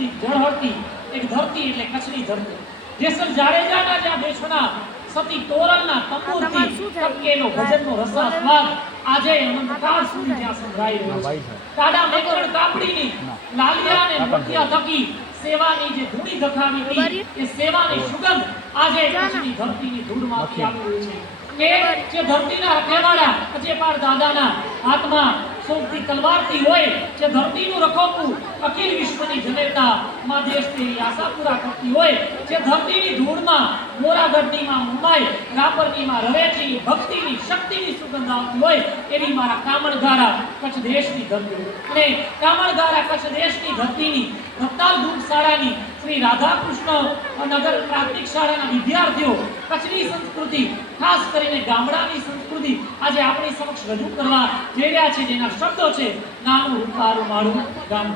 સુધી ઝળહળતી એક ધરતી એટલે કચ્છની ધરતી. જેસલ જાડેજાના જ્યાં બેસણા સતી તોરણના તંબુરથી ટપકેલો ભજનનો રસાસ્વાદ આજે અનંતકાળ સુધી જ્યાં સંભળાઈ રહ્યો છે. કાડા મેકરણ કાપડીની લાલિયા અને મોતિયા થકી સેવાની જે ધૂણી ધખાવી હતી એ સેવાની સુગંધ આજે કચ્છની ધરતીની ધૂળમાંથી આવી રહી છે. કે જે ધરતીના રખેવાળા અજેપાર દાદાના હાથમાં સોગતી તલવારથી હોય, જે ધરતીનું રખોપું અખિલ વિશ્વની જનતા માં દેશ તેરી આશા પૂરા કરતી હોય, જે ધરતીની ધૂળમાં મોરાગઢનીમાં મુંબઈ, રાપરનીમાં રવેચી ભક્તિની શક્તિની સુગંધ આવતી હોય એવી મારા કામણધારા કચ્છ દેશની ધરતી અને કામણધારા કચ્છ દેશની ધરતીની રત્તાલ દૂધ શાળાની શ્રી રાધાકૃષ્ણ નગર પ્રાથમિક શાળાના વિદ્યાર્થીઓ કચ્છની સંસ્કૃતિ ખાસ કરીને ગામડાની સંસ્કૃતિ આજે આપણી સમક્ષ રજૂ કરવા જઈ રહ્યા છે, જેના શબ્દો છે નાનું રૂપારું મારું ગામ.